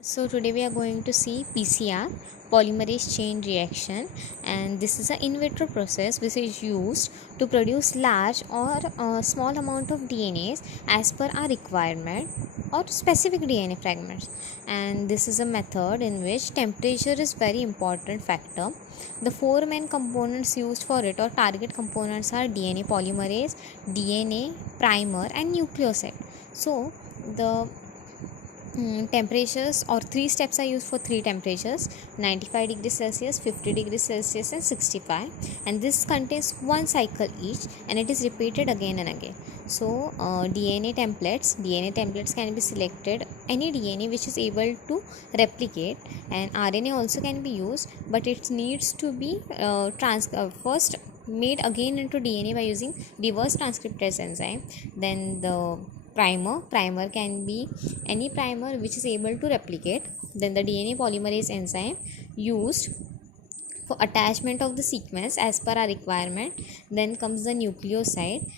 So today we are going to see PCR, polymerase chain reaction, and this is an in vitro process which is used to produce large or small amount of DNAs as per our requirement or specific DNA fragments. And this is a method in which temperature is very important factor. The four main components used for it or target components are DNA polymerase, DNA primer, and nucleoside. So the temperatures or three steps are used for three temperatures: 95 degrees Celsius, 50 degrees Celsius, and 65, and this contains one cycle each and it is repeated again and again. So DNA templates can be selected, any DNA which is able to replicate, and RNA also can be used, but it needs to be first made again into DNA by using reverse transcriptase enzyme. Then the primer can be any primer which is able to replicate. Then the DNA polymerase enzyme used for attachment of the sequence as per our requirement. Then comes the nucleoside.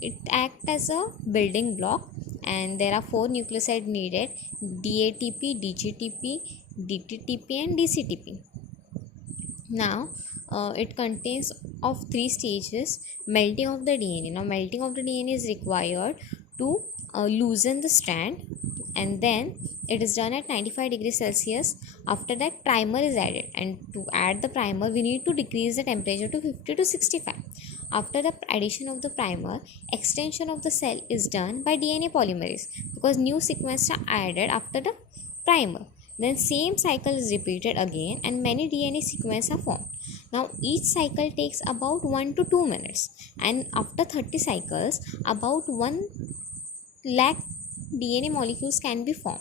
It acts as a building block, and there are four nucleosides needed: DATP, DGTP, DTTP, and DCTP. Now it contains of three stages: melting of the DNA. Now melting of the DNA is required to loosen the strand, and then it is done at 95 degrees Celsius. After that, primer is added, and to add the primer we need to decrease the temperature to 50 to 65. After the addition of the primer, extension of the cell is done by DNA polymerase because new sequences are added after the primer. Then same cycle is repeated again and many DNA sequences are formed. Now each cycle takes about 1 to 2 minutes, and after 30 cycles about 1 lakh DNA molecules can be formed.